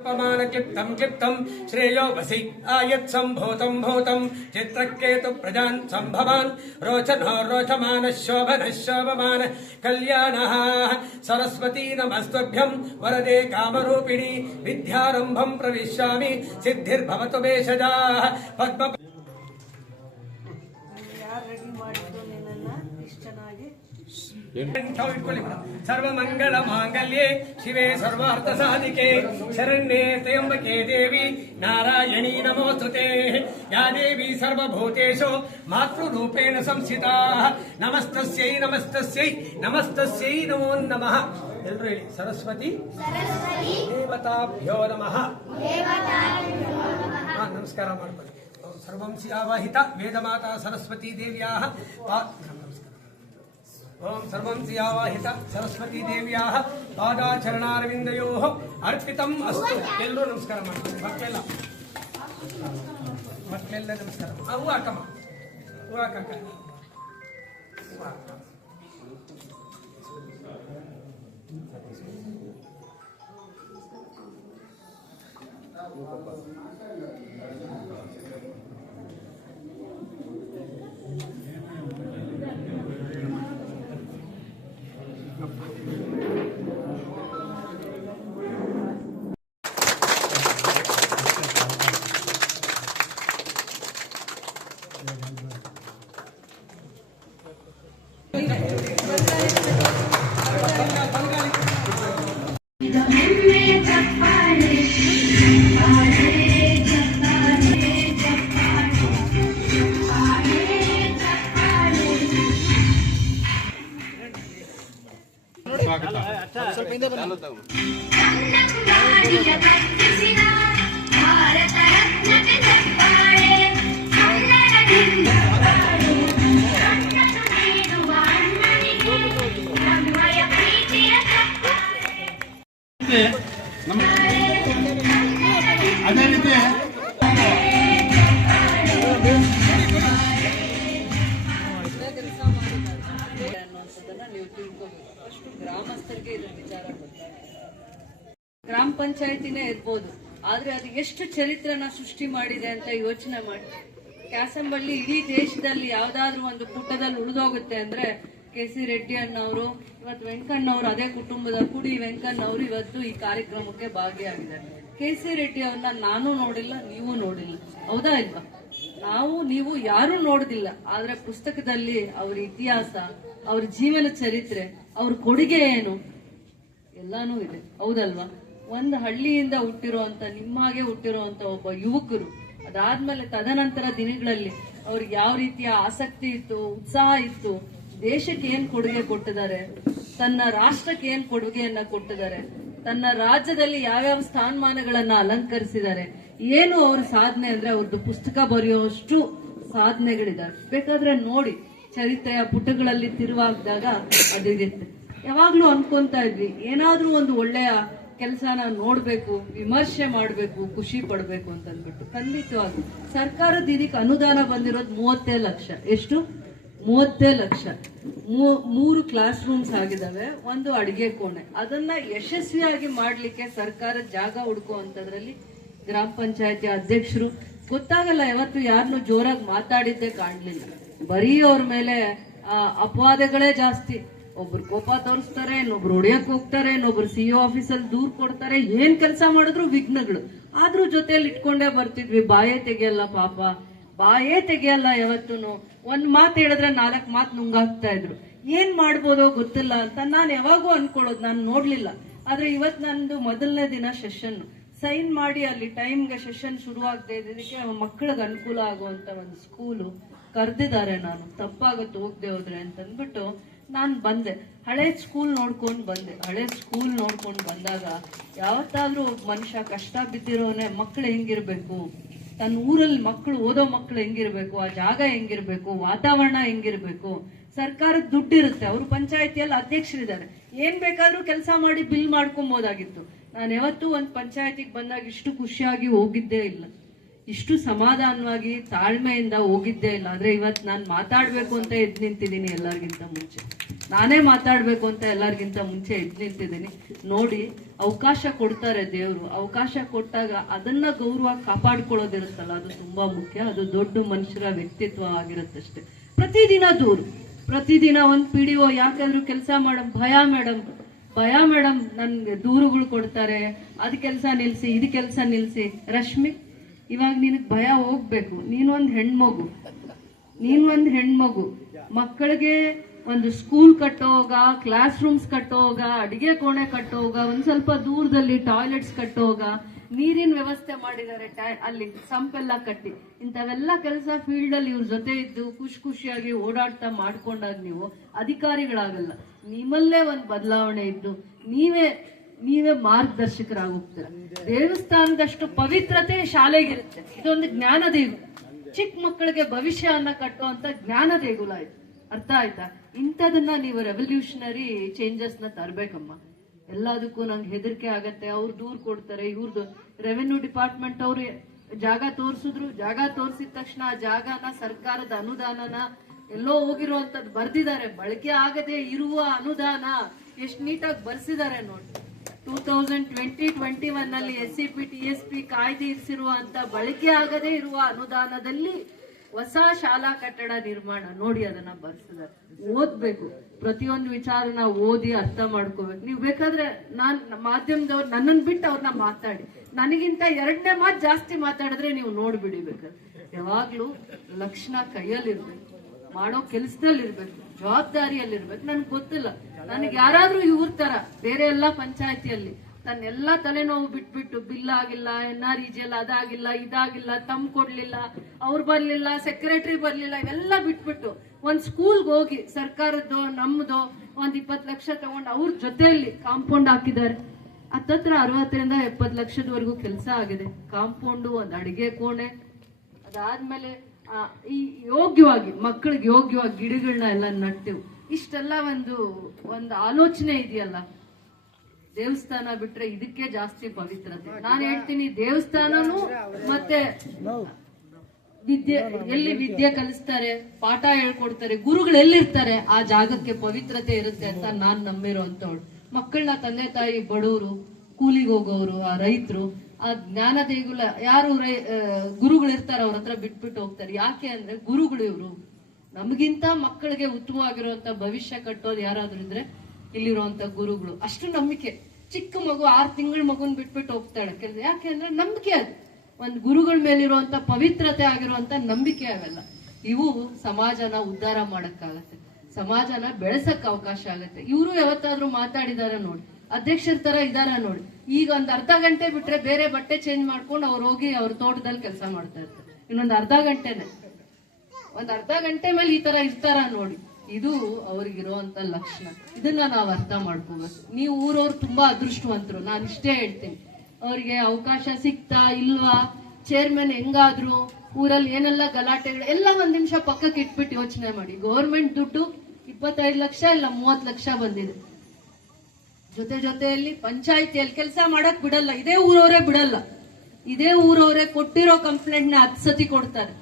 क्लिप्तं श्रेयो वसि आयत्सम्भूतं भूतं चित्रकेतु प्रजान् सम्भवान् रोचनो रोचमानः शोभनः शोभमान कल्याणः सरस्वती नमस्त्वभ्यं वरदे कामरूपिणी विद्यारम्भं प्रविश्यामि सिद्धिर्भवतु मे सदा पद्म सर्वमंगल मांगल्ये शिवे सर्वार्थ साधिके शरण्ये त्र्यंबके देवी नारायणी नमोस्तुते या देवी सर्वभूतेषु मातृरूपेण संस्थिता नमस्तस्यै नमस्तस्यै नमस्तस्यै नमो नमः ಎಲ್ಲರೂ ಹೇಳಿ ಸರಸ್ವತಿ ದೇವತಾಭ್ಯೋ ನಮಃ ನಮಸ್ಕಾರ ಮಾಡ್ಕೊಳ್ಳಿ ಸರ್ವಂ ಸಿಯಾವಾಹಿತ ವೇದಮಾತಾ ಸರಸ್ವತಿ ದೇವ್ಯಾಹ ओम सर्वं सियावाहित सरस्वती देव्याः पादाचरणारविन्दयोः अर्पितम् अस्तु एल्लू नमस्कार माड्कोळ्ळि मक्केल्ल नमस्कार हूव हाकम्म हूव हाकक्क ಅದೇ ರೀತಿ ಗ್ರಾಮಸ್ಥರಿಗೆ ಇದು ವಿಚಾರ ಗ್ರಾಮ ಪಂಚಾಯತಿನೇ ಇರ್ಬೋದು, ಆದ್ರೆ ಅದು ಎಷ್ಟು ಚರಿತ್ರನ ಸೃಷ್ಟಿ ಮಾಡಿದೆ ಅಂತ ಯೋಚನೆ ಮಾಡಿ. ಕ್ಯಾಸಂಬಳ್ಳಿ ಇಡೀ ದೇಶದಲ್ಲಿ ಯಾವ್ದಾದ್ರು ಒಂದು ಪುಟದಲ್ಲಿ ಉಳಿದೋಗುತ್ತೆ ಅಂದ್ರೆ ಕೆ.ಸಿ. ರೆಡ್ಡಿ ಅಣ್ಣವರು, ಇವತ್ತು ವೆಂಕಣ್ಣವರು, ಅದೇ ಕುಟುಂಬದ ಕುಡಿ ವೆಂಕಣ್ಣವರು ಇವತ್ತು ಈ ಕಾರ್ಯಕ್ರಮಕ್ಕೆ ಭಾಗಿಯಾಗಿದ್ದಾರೆ. ಕೆ.ಸಿ. ರೆಡ್ಡಿ ಅವ್ರನ್ನ ನಾನು ನೋಡಿಲ್ಲ, ನೀವು ನೋಡಿಲ್ಲ, ಹೌದಾ ಇಲ್ವಾ? ನೀವು ಯಾರು ನೋಡುದಿಲ್ಲ, ಆದ್ರೆ ಪುಸ್ತಕದಲ್ಲಿ ಅವ್ರ ಇತಿಹಾಸ, ಅವ್ರ ಜೀವನ ಚರಿತ್ರೆ, ಅವ್ರ ಕೊಡುಗೆ ಏನು ಎಲ್ಲಾನು ಇದೆ, ಹೌದಲ್ವಾ? ಒಂದು ಹಳ್ಳಿಯಿಂದ ಹುಟ್ಟಿರುವಂತ, ನಿಮ್ಮಾಗೆ ಹುಟ್ಟಿರುವಂತ ಒಬ್ಬ ಯುವಕರು, ಅದಾದ್ಮೇಲೆ ತದನಂತರ ದಿನಗಳಲ್ಲಿ ಅವ್ರಿಗೆ ಯಾವ ರೀತಿಯ ಆಸಕ್ತಿ ಇತ್ತು, ಉತ್ಸಾಹ ಇತ್ತು, ದೇಶಕ್ಕೆ ಏನ್ ಕೊಡುಗೆ ಕೊಟ್ಟಿದ್ದಾರೆ, ತನ್ನ ರಾಷ್ಟ್ರಕ್ಕೆ ಏನ್ ಕೊಡುಗೆಯನ್ನ ಕೊಟ್ಟಿದ್ದಾರೆ, ತನ್ನ ರಾಜ್ಯದಲ್ಲಿ ಯಾವ್ಯಾವ ಸ್ಥಾನಮಾನಗಳನ್ನ ಅಲಂಕರಿಸಿದ್ದಾರೆ, ಏನು ಅವ್ರ ಸಾಧನೆ ಅಂದ್ರೆ ಅವ್ರದ್ದು ಪುಸ್ತಕ ಬರೆಯುವಷ್ಟು ಸಾಧನೆಗಳಿದಾವೆ. ಬೇಕಾದ್ರೆ ನೋಡಿ, ಚರಿತ್ರೆಯ ಪುಟಗಳಲ್ಲಿ ತಿರುವಾಗ್ದಾಗ ಅದಿರುತ್ತೆ. ಯಾವಾಗ್ಲೂ ಅನ್ಕೊಂತಾ ಇದ್ವಿ ಏನಾದ್ರೂ ಒಂದು ಒಳ್ಳೆಯ ಕೆಲಸನ ನೋಡ್ಬೇಕು, ವಿಮರ್ಶೆ ಮಾಡ್ಬೇಕು, ಖುಷಿ ಪಡ್ಬೇಕು ಅಂತ ಅಂದ್ಬಿಟ್ಟು. ಖಂಡಿತವಾಗಿ ಸರ್ಕಾರದ ಇದಕ್ಕೆ ಅನುದಾನ ಬಂದಿರೋದು 30 ಲಕ್ಷ. ಎಷ್ಟು? 30 ಲಕ್ಷ. 3 ಕ್ಲಾಸ್ ರೂಮ್ಸ್ ಆಗಿದಾವೆ, 1 ಅಡಿಗೆ ಕೋಣೆ. ಅದನ್ನ ಯಶಸ್ವಿಯಾಗಿ ಮಾಡ್ಲಿಕ್ಕೆ ಸರ್ಕಾರ ಜಾಗ ಹುಡುಕುವಂತದ್ರಲ್ಲಿ ಗ್ರಾಮ ಪಂಚಾಯತಿ ಅಧ್ಯಕ್ಷರು ಗೊತ್ತಾಗಲ್ಲ, ಯಾವತ್ತು ಯಾರನ್ನು ಜೋರಾಗಿ ಮಾತಾಡಿದ್ದೇ ಕಾಣ್ಲಿಲ್ಲ. ಬರೀ ಅವ್ರ ಮೇಲೆ ಅಪವಾದಗಳೇ ಜಾಸ್ತಿ. ಒಬ್ರು ಕೋಪ ತೋರಿಸ್ತಾರೆ, ಇನ್ನೊಬ್ರು ಹೊಡಿಯಕ್ ಹೋಗ್ತಾರೆ, ಇನ್ನೊಬ್ರು ಸಿಇಒ ಆಫೀಸಲ್ಲಿ ದೂರ್ ಕೊಡ್ತಾರೆ, ಏನ್ ಕೆಲಸ ಮಾಡಿದ್ರು ವಿಘ್ನಗಳು. ಆದ್ರೂ ಜೊತೆಯಲ್ಲಿ ಇಟ್ಕೊಂಡೇ ಬರ್ತಿದ್ವಿ. ಬಾಯೇ ತೆಗಿಯಲ್ಲ ಪಾಪ, ಬಾಯೇ ತೆಗಿಯಲ್ಲ. ಯಾವತ್ತೂನು ಒಂದ್ ಮಾತು ಹೇಳಿದ್ರೆ 4 ಮಾತು ನುಂಗಾಗ್ತಾ ಇದ್ರು. ಏನ್ ಮಾಡ್ಬೋದೋ ಗೊತ್ತಿಲ್ಲ ಅಂತ ನಾನು ಯಾವಾಗೂ ಅನ್ಕೊಳ್ಳೋದು. ನಾನು ನೋಡ್ಲಿಲ್ಲ, ಆದ್ರೆ ಇವತ್ ನಂದು ಮೊದಲನೇ ದಿನ ಸೆಷನ್ ಸೈನ್ ಮಾಡಿ ಅಲ್ಲಿ ಟೈಮ್ಗೆ ಸೆಷನ್ ಶುರುವಾಗದೆ ಇದಕ್ಕೆ ಮಕ್ಕಳಿಗೆ ಅನುಕೂಲ ಆಗುವಂತ ಒಂದು ಸ್ಕೂಲು ಕರೆದಿದ್ದಾರೆ. ನಾನು ತಪ್ಪಾಗತ್ತೆ ಹೋಗದೆ ಹೋದ್ರೆ ಅಂತಂದ್ಬಿಟ್ಟು ನಾನು ಬಂದೆ. ಹಳೆ ಸ್ಕೂಲ್ ನೋಡ್ಕೊಂಡು ಬಂದೆ. ಹಳೆ ಸ್ಕೂಲ್ ನೋಡ್ಕೊಂಡು ಬಂದಾಗ ಯಾವತ್ತಾದ್ರೂ ಒಬ್ಬ ಮನುಷ್ಯ ಕಷ್ಟ ಬಿದ್ದಿರೋನೆ ಮಕ್ಕಳು ಹೆಂಗಿರ್ಬೇಕು, ತನ್ನ ಊರಲ್ಲಿ ಮಕ್ಕಳು ಓದೋ ಮಕ್ಕಳು ಹೆಂಗಿರ್ಬೇಕು, ಆ ಜಾಗ ಹೆಂಗಿರ್ಬೇಕು, ವಾತಾವರಣ ಹೆಂಗಿರ್ಬೇಕು. ಸರ್ಕಾರದ ದುಡ್ಡಿರುತ್ತೆ, ಅವ್ರು ಪಂಚಾಯತಿಯಲ್ಲಿ ಅಧ್ಯಕ್ಷರಿದ್ದಾರೆ, ಏನ್ ಬೇಕಾದ್ರೂ ಕೆಲಸ ಮಾಡಿ ಬಿಲ್ ಮಾಡ್ಕೊಬೋದಾಗಿತ್ತು. ನಾನು ಯಾವತ್ತೂ ಒಂದು ಪಂಚಾಯತಿಗೆ ಬಂದಾಗ ಇಷ್ಟು ಖುಷಿಯಾಗಿ ಹೋಗಿದ್ದೇ ಇಲ್ಲ. ಇಷ್ಟು ಸಮಾಧಾನವಾಗಿ ತಾಳ್ಮೆಯಿಂದ ಹೋಗಿದ್ದೇ ಇಲ್ಲ. ಆದ್ರೆ ಇವತ್ತು ನಾನು ಮಾತಾಡ್ಬೇಕು ಅಂತ ಎದ್ದು ನಿಂತಿದ್ದೀನಿ ಎಲ್ಲರಿಗಿಂತ ಮುಂಚೆ. ನಾನೇ ಮಾತಾಡ್ಬೇಕು ಅಂತ ಎಲ್ಲರಿಗಿಂತ ಮುಂಚೆ ಎದ್ದು ನಿಂತಿದ್ದೀನಿ. ನೋಡಿ, ಅವಕಾಶ ಕೊಡ್ತಾರೆ ದೇವರು. ಅವಕಾಶ ಕೊಟ್ಟಾಗ ಅದನ್ನ ಗೌರವ ಕಾಪಾಡ್ಕೊಳ್ಳೋದಿರುತ್ತಲ್ಲ, ಅದು ತುಂಬಾ ಮುಖ್ಯ. ಅದು ದೊಡ್ಡ ಮನುಷ್ಯರ ವ್ಯಕ್ತಿತ್ವ ಆಗಿರುತ್ತಷ್ಟೇ. ಪ್ರತಿದಿನ ಒಂದ್ PDO ಯಾಕಾದ್ರೂ ಕೆಲಸ ಭಯ ಮೇಡಮ್ ನನ್ಗೆ ದೂರುಗಳು ಕೊಡ್ತಾರೆ, ಅದ್ ಕೆಲಸ ನಿಲ್ಸಿ, ಇದು ಕೆಲಸ ನಿಲ್ಸಿ. ರಶ್ಮಿ, ಇವಾಗ ನಿನಗ್ ಭಯ ಹೋಗ್ಬೇಕು. ನೀನೊಂದ್ ಹೆಣ್ಮಗು. ಮಕ್ಕಳಿಗೆ ಒಂದು ಸ್ಕೂಲ್ ಕಟ್ಟೋಗ, ಕ್ಲಾಸ್ ರೂಮ್ಸ್ ಕಟ್ಟೋಗ, ಅಡಿಗೆ ಕೋಣೆ ಕಟ್ಟೋಗ, ಒಂದ್ ಸ್ವಲ್ಪ ದೂರದಲ್ಲಿ ಟಾಯ್ಲೆಟ್ಸ್ ಕಟ್ಟೋಗ, ನೀರಿನ ವ್ಯವಸ್ಥೆ ಮಾಡಿದ್ದಾರೆ, ಅಲ್ಲಿ ಸಂಪೆಲ್ಲ ಕಟ್ಟಿ. ಇಂಥವೆಲ್ಲ ಕೆಲಸ ಫೀಲ್ಡ್ ಅಲ್ಲಿ ಇವ್ರ ಜೊತೆ ಇದ್ದು ಖುಷಿಯಾಗಿ ಓಡಾಡ್ತಾ ಮಾಡ್ಕೊಂಡಾಗ ನೀವು ಅಧಿಕಾರಿಗಳಾಗಲ್ಲ. ನಿಮ್ಮಲ್ಲೇ ಒಂದು ಬದಲಾವಣೆ ಇದ್ದು ನೀವೇ ಮಾರ್ಗದರ್ಶಕರಾಗೋಗ್ತೀರ. ದೇವಸ್ಥಾನದಷ್ಟು ಪವಿತ್ರತೆ ಶಾಲೆಗಿರುತ್ತೆ. ಇದೊಂದು ಜ್ಞಾನ ದೇಗುಲ. ಚಿಕ್ಕ ಮಕ್ಕಳಿಗೆ ಭವಿಷ್ಯವನ್ನ ಕಟ್ಟುವಂತ ಜ್ಞಾನ ದೇಗುಲ ಇದು. ಅರ್ಥ ಆಯ್ತಾ? ಇಂಥದನ್ನ ನೀವು ರೆವಲ್ಯೂಷನರಿ ಚೇಂಜಸ್ ನ ತರ್ಬೇಕಮ್ಮ. ಎಲ್ಲದಕ್ಕೂ ನಂಗೆ ಹೆದರಿಕೆ ಆಗತ್ತೆ, ಅವ್ರು ದೂರ್ ಕೊಡ್ತಾರೆ, ಇವ್ರದ್ದು ರೆವೆನ್ಯೂ ಡಿಪಾರ್ಟ್ಮೆಂಟ್ ಅವ್ರು ಜಾಗ ತೋರಿಸಿದ್ರು. ಜಾಗ ತೋರಿಸಿದ ತಕ್ಷಣ ಆ ಜಾಗನ ಸರ್ಕಾರದ ಅನುದಾನನ ಎಲ್ಲೋ ಹೋಗಿರುವಂತದ್ದು ಬರ್ದಿದ್ದಾರೆ. ಬಳಕೆ ಆಗದೆ ಇರುವ ಅನುದಾನ ಎಷ್ಟು ನೀಟಾಗಿ ಬರ್ಸಿದ್ದಾರೆ ನೋಡಿ. 2020-21 ಅಲ್ಲಿ SCP TSP ಕಾಯ್ದೆ ಇರಿಸಿರುವಂತ ಬಳಕೆ ಆಗದೆ ಇರುವ ಅನುದಾನದಲ್ಲಿ ಹೊಸ ಶಾಲಾ ಕಟ್ಟಡ ನಿರ್ಮಾಣ ನೋಡಿ, ಅದನ್ನ ಬರ್ಸಿದ್ದಾರೆ. ಓದ್ಬೇಕು, ಪ್ರತಿಯೊಂದು ವಿಚಾರನ ಓದಿ ಅರ್ಥ ಮಾಡ್ಕೋಬೇಕು. ನೀವು ಬೇಕಾದ್ರೆ ಮಾಧ್ಯಮದವ್ರು ನನ್ನನ್ ಬಿಟ್ಟು ಅವ್ರನ್ನ ಮಾತಾಡಿ, ನನಗಿಂತ 2ನೇ ಮಾತು ಜಾಸ್ತಿ ಮಾತಾಡಿದ್ರೆ ನೀವು ನೋಡ್ಬಿಡಿ. ಬೇಕಾದ್ರೆ ಯಾವಾಗ್ಲೂ ಲಕ್ಷಣ ಕೈಯಲ್ಲಿರ್ಬೇಕು, ಮಾಡೋ ಕೆಲ್ಸದಲ್ಲಿರ್ಬೇಕು, ಜವಾಬ್ದಾರಿಯಲ್ಲಿರ್ಬೇಕು. ನನ್ಗೆ ಗೊತ್ತಿಲ್ಲ, ನನಗೆ ಯಾರಾದ್ರೂ ಇವ್ರ ತರ ಬೇರೆ ಎಲ್ಲಾ ಪಂಚಾಯತಿಯಲ್ಲಿ ತನ್ನೆಲ್ಲಾ ತಲೆನೋವು ಬಿಟ್ಬಿಟ್ಟು ಬಿಲ್ ಆಗಿಲ್ಲ, NREGL ಅದಾಗಿಲ್ಲ, ಇದಾಗಿಲ್ಲ, ತಮ್ ಕೊಡ್ಲಿಲ್ಲ, ಅವ್ರು ಬರ್ಲಿಲ್ಲ, ಸೆಕ್ರೆಟರಿ ಬರ್ಲಿಲ್ಲ, ಇವೆಲ್ಲ ಬಿಟ್ಬಿಟ್ಟು ಒಂದ್ ಸ್ಕೂಲ್ಗೆ ಹೋಗಿ ಸರ್ಕಾರದ್ದು ನಮ್ದು ಒಂದ್ 20 ಲಕ್ಷ ತಗೊಂಡು ಅವ್ರ ಜೊತೆಯಲ್ಲಿ ಕಾಂಪೌಂಡ್ ಹಾಕಿದ್ದಾರೆ. ಹತ್ತತ್ರ 60ರಿಂದ 70 ಲಕ್ಷದವರೆಗೂ ಕೆಲಸ ಆಗಿದೆ. ಕಾಂಪೌಂಡು, ಒಂದ್ ಅಡಿಗೆ ಕೋಣೆ, ಅದಾದ್ಮೇಲೆ ಈ ಮಕ್ಕಳಿಗೆ ಯೋಗ್ಯವಾಗಿ ಗಿಡಗಳನ್ನ ಎಲ್ಲ ನಡ್ತೇವೆ. ಇಷ್ಟೆಲ್ಲ ಒಂದು ಆಲೋಚನೆ ಇದೆಯಲ್ಲ. ದೇವಸ್ಥಾನ ಬಿಟ್ರೆ ಇದಕ್ಕೆ ಜಾಸ್ತಿ ಪವಿತ್ರತೆ. ನಾನು ಹೇಳ್ತೀನಿ, ದೇವಸ್ಥಾನನು ಮತ್ತೆ ವಿದ್ಯೆ ಕಲಿಸ್ತಾರೆ, ಪಾಠ ಹೇಳ್ಕೊಡ್ತಾರೆ, ಗುರುಗಳು ಎಲ್ಲಿರ್ತಾರೆ ಆ ಜಾಗಕ್ಕೆ ಪವಿತ್ರತೆ ಇರುತ್ತೆ ಅಂತ ನಾನ್ ನಂಬಿರೋಂಥವ್ಳು. ಮಕ್ಕಳನ್ನ ತಂದೆ ತಾಯಿ, ಬಡವರು, ಕೂಲಿಗೆ ಹೋಗೋರು, ಆ ರೈತರು, ಆ ಜ್ಞಾನ ದೇಗುಲ ಯಾರು ಗುರುಗಳು ಇರ್ತಾರೆ ಅವ್ರ ಹತ್ರ ಬಿಟ್ಬಿಟ್ಟು ಹೋಗ್ತಾರೆ. ಯಾಕೆ ಅಂದ್ರೆ ಗುರುಗಳು ಇವ್ರು. ನಮಗಿಂತ ಮಕ್ಕಳಿಗೆ ಉತ್ತಮವಾಗಿರುವಂತ ಭವಿಷ್ಯ ಕಟ್ಟೋದು ಯಾರಾದ್ರೂ ಇದ್ರೆ ಇಲ್ಲಿರುವಂತ ಗುರುಗಳು. ಅಷ್ಟು ನಂಬಿಕೆ. ಚಿಕ್ಕ ಮಗು 6 ತಿಂಗಳ ಮಗುನ್ ಬಿಟ್ಬಿಟ್ಟು ಹೋಗ್ತಾಳೆ. ಯಾಕೆ ಅಂದ್ರೆ ನಂಬಿಕೆ. ಅದು ಒಂದ್ ಗುರುಗಳ ಮೇಲಿರುವಂತ ಪವಿತ್ರತೆ ಆಗಿರುವಂತ ನಂಬಿಕೆ. ಅವೆಲ್ಲ ಇವು ಸಮಾಜನ ಉದ್ಧಾರ ಮಾಡಕ್ಕಾಗತ್ತೆ, ಸಮಾಜನ ಬೆಳೆಸಕ್ ಅವಕಾಶ ಆಗತ್ತೆ. ಇವರು ಯಾವತ್ತಾದ್ರೂ ಮಾತಾಡಿದಾರ ನೋಡಿ, ಅಧ್ಯಕ್ಷರ ತರ ಇದಾರ ನೋಡಿ. ಈಗ ಒಂದ್ ಅರ್ಧ ಗಂಟೆ ಬಿಟ್ರೆ ಬೇರೆ ಬಟ್ಟೆ ಚೇಂಜ್ ಮಾಡ್ಕೊಂಡು ಅವ್ರು ಹೋಗಿ ಅವ್ರ ತೋಟದಲ್ಲಿ ಕೆಲಸ ಮಾಡ್ತಾ ಇರ್ತಾರೆ. ಇನ್ನೊಂದ್ ಅರ್ಧ ಗಂಟೆ ಮೇಲೆ ಈ ತರ ಇರ್ತಾರ ನೋಡಿ. ಇದು ಅವ್ರಿಗಿರುವಂತ ಲಕ್ಷಣ. ಇದನ್ನ ನಾವು ಅರ್ಥ ಮಾಡ್ಕೋಬೇಕು. ನೀವು ಊರವ್ರು ತುಂಬಾ ಅದೃಷ್ಟವಂತರು. ನಾನು ಇಷ್ಟೇ ಹೇಳ್ತೀನಿ, ಅವ್ರಿಗೆ ಅವಕಾಶ ಸಿಗ್ತಾ ಇಲ್ವಾ, ಚೇರ್ಮನ್ ಹೆಂಗಾದ್ರು, ಊರಲ್ಲಿ ಏನೆಲ್ಲ ಗಲಾಟೆಗಳು ಎಲ್ಲ ಒಂದ್ ನಿಮಿಷ ಪಕ್ಕಕ್ಕೆ ಇಟ್ಬಿಟ್ಟು ಯೋಚನೆ ಮಾಡಿ. ಗೌರ್ಮೆಂಟ್ ದುಡ್ಡು 25 ಲಕ್ಷ ಇಲ್ಲ 30 ಲಕ್ಷ ಬಂದಿದೆ. ಜೊತೆಯಲ್ಲಿ ಪಂಚಾಯಿತಿಯಲ್ಲಿ ಕೆಲಸ ಮಾಡಕ್ ಬಿಡಲ್ಲ. ಇದೇ ಊರವರೇ ಕೊಟ್ಟಿರೋ ಕಂಪ್ಲೇಂಟ್ ನ 10 ಸತಿ ಕೊಡ್ತಾರೆ,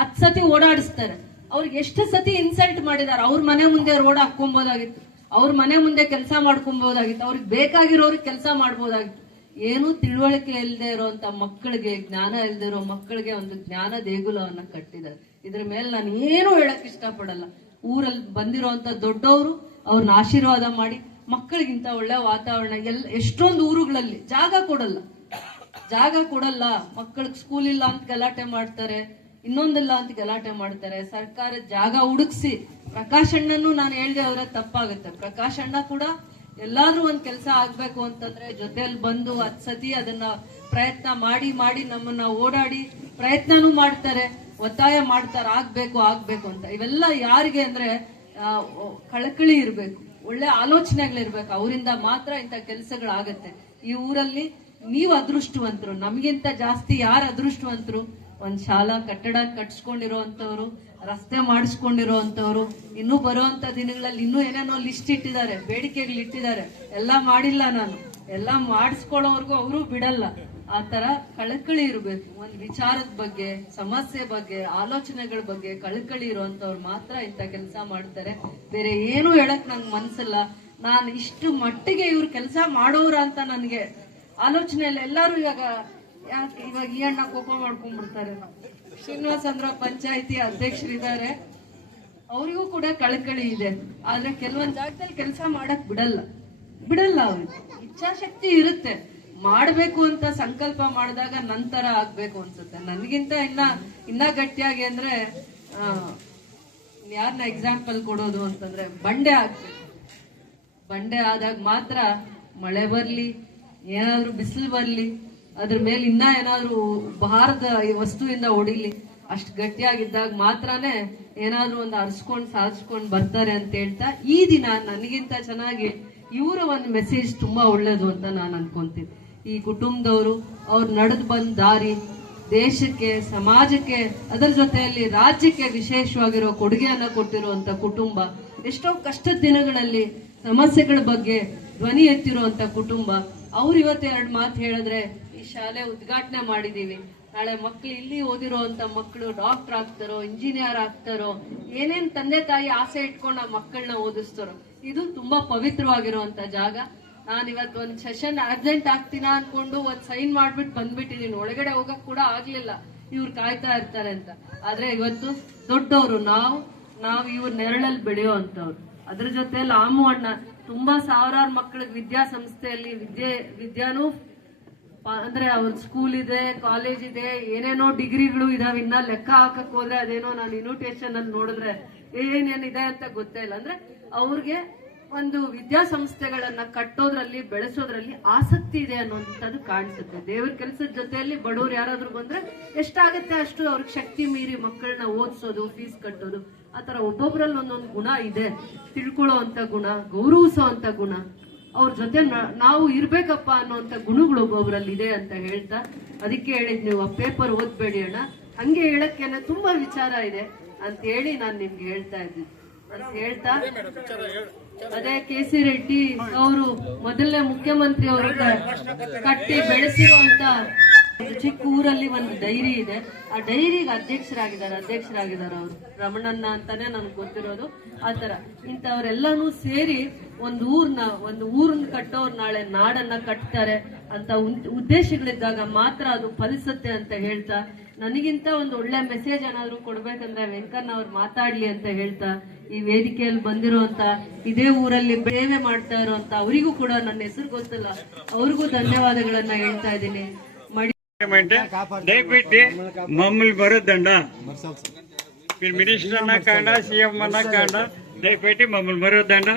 10 ಸತಿ ಓಡಾಡಿಸ್ತಾರೆ. ಅವ್ರಿಗೆ ಎಷ್ಟು ಸತಿ ಇನ್ಸಲ್ಟ್ ಮಾಡಿದಾರೆ. ಅವ್ರ ಮನೆ ಮುಂದೆ ರೋಡ್ ಹಾಕೊಬೋದಾಗಿತ್ತು, ಅವ್ರ ಮನೆ ಮುಂದೆ ಕೆಲಸ ಮಾಡ್ಕೊಬೋದಾಗಿತ್ತು, ಅವ್ರಿಗೆ ಬೇಕಾಗಿರೋರಿಗೆ ಕೆಲಸ ಮಾಡ್ಬೋದಾಗಿತ್ತು. ಏನು ತಿಳುವಳಿಕೆ ಇಲ್ಲದೆ ಇರೋಂತ ಮಕ್ಕಳಿಗೆ, ಜ್ಞಾನ ಇಲ್ಲದೆ ಇರೋ ಮಕ್ಕಳಿಗೆ ಒಂದು ಜ್ಞಾನ ದೇಗುಲವನ್ನ ಕಟ್ಟಿದ್ದಾರೆ. ಇದ್ರ ಮೇಲೆ ನಾನು ಏನು ಹೇಳಕ್ ಇಷ್ಟಪಡಲ್ಲ. ಊರಲ್ಲಿ ಬಂದಿರೋಂತ ದೊಡ್ಡವರು ಅವ್ರನ್ನ ಆಶೀರ್ವಾದ ಮಾಡಿ ಮಕ್ಕಳಿಗಿಂತ ಒಳ್ಳೆ ವಾತಾವರಣ. ಎಷ್ಟೊಂದು ಊರುಗಳಲ್ಲಿ ಜಾಗ ಕೊಡಲ್ಲ. ಮಕ್ಕಳಿಗೆ ಸ್ಕೂಲ್ ಇಲ್ಲ ಅಂತ ಗಲಾಟೆ ಮಾಡ್ತಾರೆ, ಇನ್ನೊಂದಿಲ್ಲ ಅಂತ ಗಲಾಟೆ ಮಾಡ್ತಾರೆ. ಸರ್ಕಾರದ ಜಾಗ ಹುಡುಕ್ಸಿ ಪ್ರಕಾಶ್ ಅಣ್ಣನು ನಾನು ಹೇಳ್ದೆ ಅವರ ತಪ್ಪಾಗುತ್ತೆ. ಪ್ರಕಾಶ್ ಅಣ್ಣ ಕೂಡ ಎಲ್ಲಾದ್ರೂ ಒಂದ್ ಕೆಲಸ ಆಗ್ಬೇಕು ಅಂತಂದ್ರೆ ಜೊತೆಯಲ್ಲಿ ಬಂದು 10 ಸತಿ ಅದನ್ನ ಪ್ರಯತ್ನ ಮಾಡಿ ನಮ್ಮನ್ನ ಓಡಾಡಿ ಪ್ರಯತ್ನನೂ ಮಾಡ್ತಾರೆ, ಒತ್ತಾಯ ಮಾಡ್ತಾರೆ ಆಗ್ಬೇಕು ಅಂತ. ಇವೆಲ್ಲ ಯಾರಿಗೆ ಅಂದ್ರೆ ಕಳಕಳಿ ಇರ್ಬೇಕು, ಒಳ್ಳೆ ಆಲೋಚನೆಗಳಿರ್ಬೇಕು. ಅವರಿಂದ ಮಾತ್ರ ಇಂಥ ಕೆಲಸಗಳಾಗತ್ತೆ. ಈ ಊರಲ್ಲಿ ನೀವು ಅದೃಷ್ಟವಂತರು. ನಮ್ಗಿಂತ ಜಾಸ್ತಿ ಯಾರು ಅದೃಷ್ಟವಂತರು? ಒಂದ್ ಶಾಲಾ ಕಟ್ಟಡ ಕಟ್ಸ್ಕೊಂಡಿರೋಂಥವ್ರು, ರಸ್ತೆ ಮಾಡಿಸ್ಕೊಂಡಿರೋಂಥವ್ರು. ಇನ್ನೂ ಬರುವಂತ ದಿನಗಳಲ್ಲಿ ಇನ್ನೂ ಏನೇನೋ ಲಿಸ್ಟ್ ಇಟ್ಟಿದ್ದಾರೆ, ಬೇಡಿಕೆಗಳು ಇಟ್ಟಿದ್ದಾರೆ. ಎಲ್ಲ ಮಾಡಿಲ್ಲ ನಾನು. ಎಲ್ಲ ಮಾಡಿಸ್ಕೊಳ್ಳೋವರೆಗೂ ಅವರು ಬಿಡಲ್ಲ. ಆ ತರ ಕಳಕಳಿ ಇರಬೇಕು. ಒಂದು ವಿಚಾರದ ಬಗ್ಗೆ, ಸಮಸ್ಯೆ ಬಗ್ಗೆ, ಆಲೋಚನೆಗಳ ಬಗ್ಗೆ ಕಳಕಳಿ ಇರುವಂತವ್ರು ಮಾತ್ರ ಇಂಥ ಕೆಲಸ ಮಾಡ್ತಾರೆ. ಬೇರೆ ಏನು ಹೇಳಕ್ ನಂಗೆ ಮನ್ಸಲ್ಲ. ನಾನು ಇಷ್ಟು ಮಟ್ಟಿಗೆ ಇವ್ರು ಕೆಲಸ ಮಾಡೋರ ಅಂತ ನನಗೆ ಆಲೋಚನೆಯಲ್ಲಿ ಎಲ್ಲರೂ ಇವಾಗ ಈ ಅಣ್ಣ ಕೋಪ ಮಾಡ್ಕೊಂಡ್ಬಿಡ್ತಾರೆ. ಶ್ರೀನಿವಾಸಂದ್ರ ಪಂಚಾಯತಿ ಅಧ್ಯಕ್ಷರಿದ್ದಾರೆ, ಅವರಿಗೂ ಕೂಡ ಕಳಕಳಿ ಇದೆ. ಆದ್ರೆ ಕೆಲವೊಂದ್ ಜಾಗದಲ್ಲಿ ಕೆಲಸ ಮಾಡಕ್ ಬಿಡಲ್ಲ ಅವ್ರಿಗೆ. ಇಚ್ಛಾಶಕ್ತಿ ಇರುತ್ತೆ, ಮಾಡ್ಬೇಕು ಅಂತ ಸಂಕಲ್ಪ ಮಾಡಿದಾಗ ನಂತರ ಆಗ್ಬೇಕು ಅನ್ಸುತ್ತೆ. ನನ್ಗಿಂತ ಇನ್ನ ಗಟ್ಟಿಯಾಗಿ ಅಂದ್ರೆ ಯಾರನ್ನ ಎಕ್ಸಾಂಪಲ್ ಕೊಡೋದು ಅಂತಂದ್ರೆ ಬಂಡೆ ಆಗ್ಬೇಕು. ಬಂಡೆ ಆದಾಗ ಮಾತ್ರ ಮಳೆ ಬರ್ಲಿ, ಏನಾದ್ರೂ ಬಿಸಿಲು ಬರ್ಲಿ, ಅದ್ರ ಮೇಲೆ ಇನ್ನ ಏನಾದ್ರೂ ಭಾರದ ವಸ್ತುವಿಂದ ಹೊಡಿಲಿ, ಅಷ್ಟು ಗಟ್ಟಿಯಾಗಿದ್ದಾಗ ಮಾತ್ರನೇ ಏನಾದ್ರೂ ಒಂದು ಅರ್ಸ್ಕೊಂಡ್ ಸಾಧಿಸ್ಕೊಂಡ್ ಬರ್ತಾರೆ ಅಂತ ಹೇಳ್ತಾ, ಈ ದಿನ ನನಗಿಂತ ಚೆನ್ನಾಗಿ ಇವರ ಒಂದು ಮೆಸೇಜ್ ತುಂಬಾ ಒಳ್ಳೇದು ಅಂತ ನಾನು ಅನ್ಕೊಂತೀನಿ. ಈ ಕುಟುಂಬದವರು ಅವ್ರು ನಡೆದು ಬಂದ ದಾರಿ ದೇಶಕ್ಕೆ, ಸಮಾಜಕ್ಕೆ, ಅದರ ಜೊತೆಯಲ್ಲಿ ರಾಜ್ಯಕ್ಕೆ ವಿಶೇಷವಾಗಿರೋ ಕೊಡುಗೆಯನ್ನ ಕೊಟ್ಟಿರುವಂತ ಕುಟುಂಬ. ಎಷ್ಟೋ ಕಷ್ಟದ ದಿನಗಳಲ್ಲಿ ಸಮಸ್ಯೆಗಳ ಬಗ್ಗೆ ಧ್ವನಿ ಎತ್ತಿರುವಂತ ಕುಟುಂಬ. ಅವ್ರು ಇವತ್ತು 2 ಮಾತು ಹೇಳಿದ್ರೆ ಈ ಶಾಲೆ ಉದ್ಘಾಟನೆ ಮಾಡಿದೀವಿ, ನಾಳೆ ಮಕ್ಳು ಇಲ್ಲಿ ಓದಿರುವಂತ ಮಕ್ಕಳು ಡಾಕ್ಟರ್ ಆಗ್ತಾರೋ, ಇಂಜಿನಿಯರ್ ಆಗ್ತಾರೋ, ಏನೇನ್ ತಂದೆ ತಾಯಿ ಆಸೆ ಇಟ್ಕೊಂಡು ಆ ಮಕ್ಕಳನ್ನ ಓದಿಸ್ತಾರೋ, ಇದು ತುಂಬಾ ಪವಿತ್ರವಾಗಿರುವಂತ ಜಾಗ. ನಾನು ಇವತ್ತು ಒಂದ್ ಸೆಷನ್ ಅಬ್ಸೆಂಟ್ ಆಗ್ತೀನಾ ಅನ್ಕೊಂಡು ಒಂದ್ ಸೈನ್ ಮಾಡ್ಬಿಟ್ಟು ಬಂದ್ಬಿಟ್ಟಿದೀನಿ. ಒಳಗಡೆ ಹೋಗಕ್ ಕೂಡ ಆಗ್ಲಿಲ್ಲ, ಇವ್ರು ಕಾಯ್ತಾ ಇರ್ತಾರೆ ಅಂತ. ಆದ್ರೆ ಇವತ್ತು ದೊಡ್ಡವರು ನಾವು ಇವ್ರ ನೆರಳಲ್ಲಿ ಬೆಳೆಯೋ ಅಂತವ್ರು. ಅದ್ರ ಜೊತೆಯಲ್ಲಿ ಆಮು ಅಣ್ಣ ತುಂಬಾ ಸಾವಿರಾರು ಮಕ್ಕಳಿಗೆ ವಿದ್ಯಾಸಂಸ್ಥೆಯಲ್ಲಿ ವಿದ್ಯಾನು ಅಂದ್ರೆ ಅವ್ರ ಸ್ಕೂಲ್ ಇದೆ, ಕಾಲೇಜ್ ಇದೆ, ಏನೇನೋ ಡಿಗ್ರಿಗಳು ಇದಾವೆ. ಇನ್ನ ಲೆಕ್ಕ ಹಾಕಕ್ ಹೋದ್ರೆ ಅದೇನೋ ನಾನು ಇನ್ವಿಟೇಷನ್ ಅಲ್ಲಿ ನೋಡಿದ್ರೆ ಏನೇನಿದೆ ಅಂತ ಗೊತ್ತೇ ಇಲ್ಲ. ಅಂದ್ರೆ ಅವ್ರಿಗೆ ಒಂದು ವಿದ್ಯಾಸಂಸ್ಥೆಗಳನ್ನ ಕಟ್ಟೋದ್ರಲ್ಲಿ, ಬೆಳೆಸೋದ್ರಲ್ಲಿ ಆಸಕ್ತಿ ಇದೆ ಅನ್ನೋಂಥದ್ದು ಕಾಣಿಸುತ್ತೆ. ದೇವ್ರ ಕೆಲಸದ ಜೊತೆಯಲ್ಲಿ ಬಡವ್ರು ಯಾರಾದ್ರೂ ಬಂದ್ರೆ ಎಷ್ಟಾಗತ್ತೆ ಅಷ್ಟು ಅವ್ರಿಗೆ ಶಕ್ತಿ ಮೀರಿ ಮಕ್ಕಳನ್ನ ಓದಿಸೋದು, ಫೀಸ್ ಕಟ್ಟೋದು, ಆತರ ಒಬ್ಬೊಬ್ರಲ್ಲಿ ಒಂದೊಂದು ಗುಣ ಇದೆ. ತಿಳ್ಕೊಳ್ಳೋ ಅಂತ ಗುಣ, ಗೌರವಿಸೋ ಅಂತ ಗುಣ, ಅವ್ರ ಜೊತೆ ನಾವು ಇರ್ಬೇಕಪ್ಪ ಅನ್ನೋಂಥ ಗುಣಗಳು ಒಬ್ಬೊಬ್ರಲ್ಲಿ ಇದೆ ಅಂತ ಹೇಳ್ತಾ, ಅದಕ್ಕೆ ಹೇಳಿದ್ ನೀವು ಆ ಪೇಪರ್ ಓದ್ಬೇಡಿ ಅಣ್ಣ, ಹಂಗೆ ಹೇಳಕ್ಕೇನೆ ತುಂಬಾ ವಿಚಾರ ಇದೆ ಅಂತ ಹೇಳಿ ನಾನು ನಿಮ್ಗೆ ಹೇಳ್ತಾ ಇದ್ದೀನಿ ಅಂತ ಹೇಳ್ತಾ, ಅದೇ ಕೆ.ಸಿ. ರೆಡ್ಡಿ ಅವರು ಮೊದಲನೇ ಮುಖ್ಯಮಂತ್ರಿ ಅವರು ಕಟ್ಟಿ ಬೆಳೆಸಿರುವಂತ ಚಿಕ್ಕ ಊರಲ್ಲಿ ಒಂದು ಡೈರಿ ಇದೆ. ಆ ಡೈರಿಗೆ ಅಧ್ಯಕ್ಷರಾಗಿದ್ದಾರೆ ಅವರು, ರಮಣಣ್ಣ ಅಂತಾನೆ ನನ್ಗೆ ಗೊತ್ತಿರೋದು. ಆತರ ಇಂಥವ್ರೆಲ್ಲಾನು ಸೇರಿ ಒಂದು ಊರನ್ನ ಕಟ್ಟೋರು ನಾಳೆ ನಾಡನ್ನ ಕಟ್ತಾರೆ ಅಂತ ಉದ್ದೇಶಗಳಿದ್ದಾಗ ಮಾತ್ರ ಅದು ಫಲಿಸುತ್ತೆ ಅಂತ ಹೇಳ್ತಾ, ನನಗಿಂತ ಒಂದು ಒಳ್ಳೆ ಮೆಸೇಜ್ ಏನಾದ್ರು ಕೊಡ್ಬೇಕಂದ್ರೆ ವೆಂಕಣ್ಣ ಅವ್ರು ಮಾತಾಡ್ಲಿ ಅಂತ ಹೇಳ್ತಾ, ಈ ವೇದಿಕೆಯಲ್ಲಿ ಬಂದಿರುವಂತ, ಇದೇ ಊರಲ್ಲಿ ಸೇವೆ ಮಾಡ್ತಾ ಇರುವಂತ ಅವರಿಗೂ ಕೂಡ ನನ್ನ ಹೆಸರು ಗೊತ್ತಿಲ್ಲ, ಅವ್ರಿಗೂ ಧನ್ಯವಾದಗಳನ್ನ ಹೇಳ್ತಾ ಇದ್ದೀನಿ. ದಯವಿಟ್ಟು ಮಮ್ಮಲ್ని ಬರೋದಂಡ మినిస్టర్ అన్నా కాండా సీఎం అన్నా కాండా దయపెట్టి మమ్మల్ని మరొద్దండ